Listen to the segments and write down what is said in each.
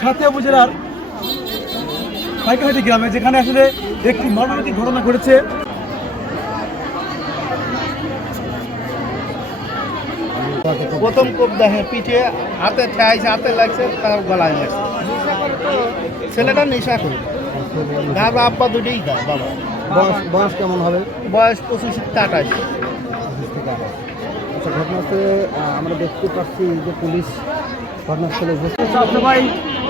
সাথে উপজেলার পাইকাহাটি গ্রামে যেখানে আসলে একটি মর্মান্তিক ঘটনা ঘটেছে। প্রথম কোপ দেখে পিঠে হাতে ঠেয়াইছে হাতে লাগছে তার গলায় লাগছে। ছেলেটা নেশা করে। বাবা আব্বা দুটোই দেয় বাবা। বয়স বয়স কেমন হবে? বয়স পঁচিশ আঠাশ। আচ্ছা ঘটনাস্থলে আহ, আমরা দেখতে পাচ্ছি যে পুলিশ ঘটনাস্থলে সবসময়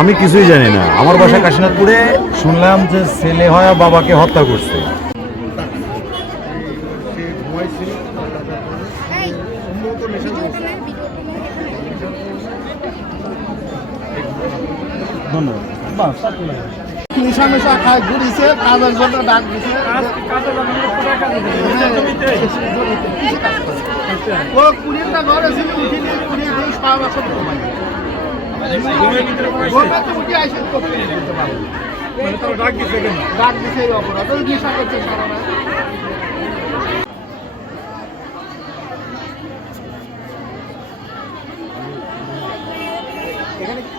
আমি কিছুই জানি না আমার বাসা কাশীনাথপুরে শুনলাম যে ছেলে হয় বাবাকে হত্যা করছে নেশা মেশা খায় ঘুরিছে কাজের জন্য ডাক দিছে। ও কুড়িটা ঘরে ছিল উঠিনি কুড়ি পাওয়া বছর উঠে আইসে ডাক দিছে অপরাধ। নেশা করছে সারা